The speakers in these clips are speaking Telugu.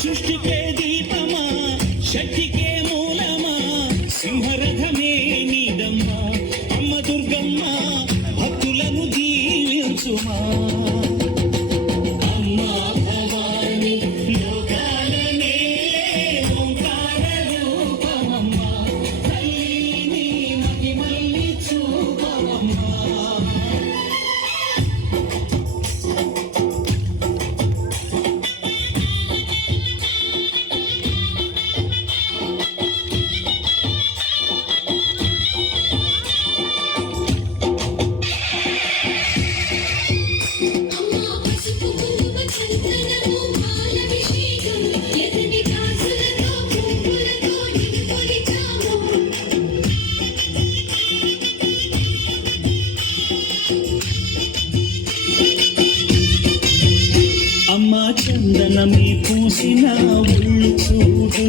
సృష్టికే దీపమా శక్తికే మూలమా సింహరథమే నీదమ్మా అమ్మ దుర్గమ్మ భక్తులను దీవించుమా అమ్మా చందనమే పూసిన ఒళ్ళు చూడు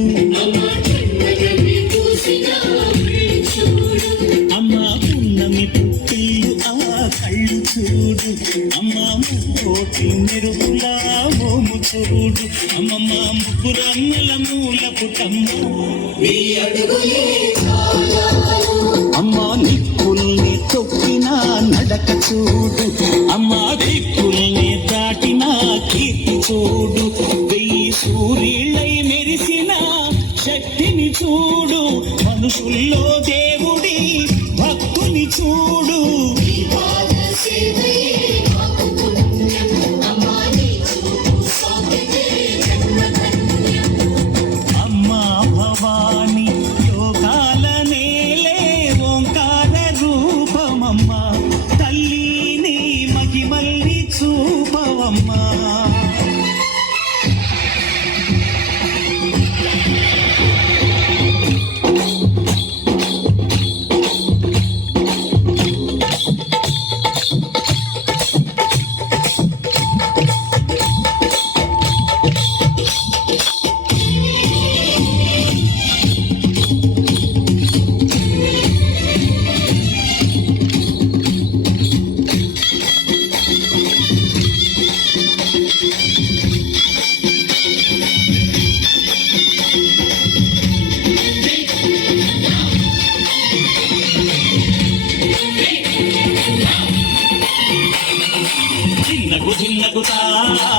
అమ్మా పున్నమి పుట్టిల్లు ఆ కళ్ళు చూడు అమ్మా ముక్కోటి మెరుగులా మోము చూడు అమ్మమ్మ ముగ్గురమ్మల మూల పుటమ్మ అమ్మా నిప్పుల్ని తొక్కిన నడక చూడు అమ్మా దిక్కుల్ని దాటిన కీర్తి చూడు వెయ్యి సూర్యులై మెరిసిన శక్తిని చూడు మనుషుల్లో దేవుడి భక్తుని చూడు అమ్మా భవాని లోకాల నేలే ఓంకార రూపమమ్మా తల్లిని మహిమల్ని చూపవమ్మా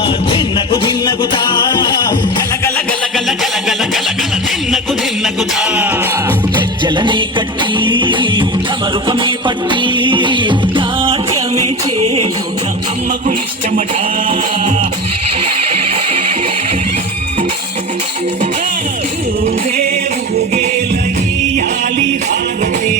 ధిన్నగుతా గలగల గలగల గలగల గలగల ధిన్నగుతా గజ్జలనే కట్టి కమరుకమే పట్టి నాట్యమే చేయుట అమ్మకు ఇష్టమట ఊగేలయ్యాలి భారతే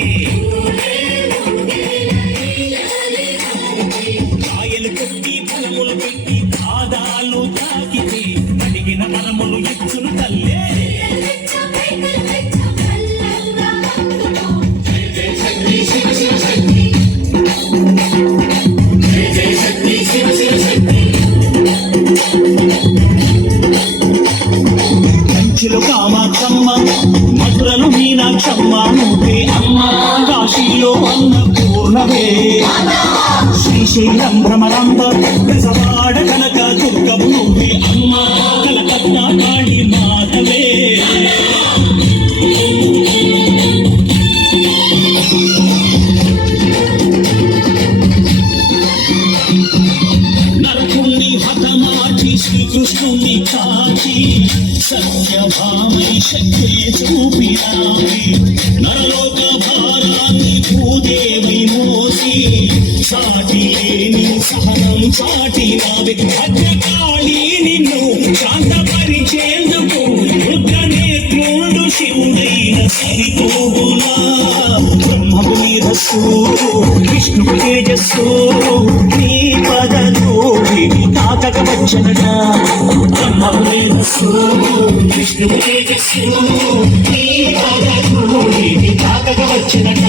కాయలు కొట్టి పువ్వులు పెట్టి పాదాలు తాకితే అడిగిన మనములు ఇచ్చును తల్లే కంచిలో కామాక్షమ్మ మధురలు మీనాక్షమ్మ నువ్వే అమ్మ కాశీలో అన్నపూర్ణవే శ్రీశైలం భ్రమరాంబ బెజవాడ కనక దుర్గము నువ్వే అమ్మ కలకత్తా కాళీ మాధవే నరకుణ్ణి హతమాచి శ్రీకృష్ణుని కాచి సత్యభామై శక్తి చూపినావి నరలోక భారాన్ని భూదేవై మోసి సాటి లేని సహనం చాటినావి భద్రకాళి నిన్ను శాంతపరిచేందుకు రుద్రనేత్రుడు శివ తేజస్సు విష్ణు తేజస్సు నీ పదధూళి తాకక వచ్చనట బ్రహ్మము తేజస్సు విష్ణు తేజస్సు నీ పదధూళి తాకక వచ్చనట